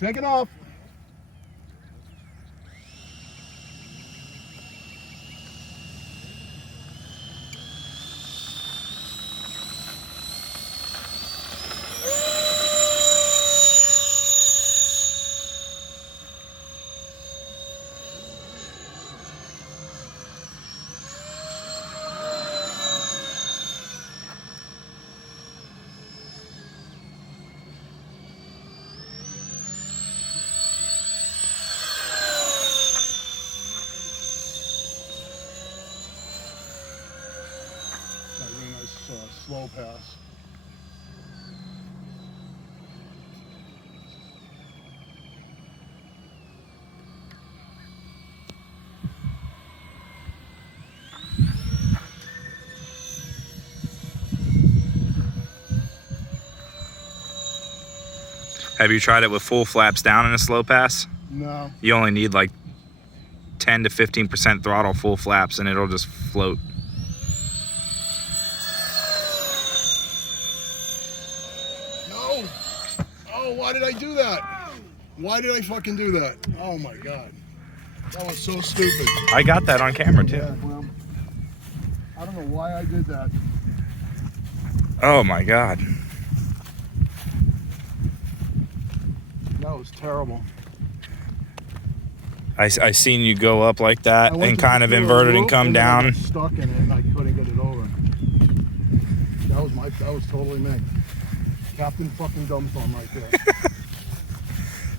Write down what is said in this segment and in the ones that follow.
Take it off. Really nice slow pass. Have you tried it with full flaps down in a slow pass? No. You only need like 10 to 15% throttle full flaps and it'll just float. No. Oh, why did I do that? Why did I fucking do that? Oh my God. That was so stupid. I got that on camera too. Yeah, well, I don't know why I did that. Oh my God. That was terrible. I seen you go up like that I went and to kind of do a inverted and loop come and then I down. got stuck in it and I couldn't get it over. That was totally me. Captain fucking dumb thumb right there.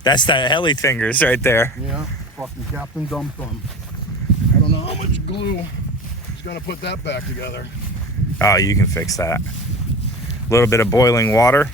That's the heli fingers right there. Yeah, fucking Captain Dumb Thumb. I don't know how much glue is gonna put that back together. Oh, you can fix that. A little bit of boiling water.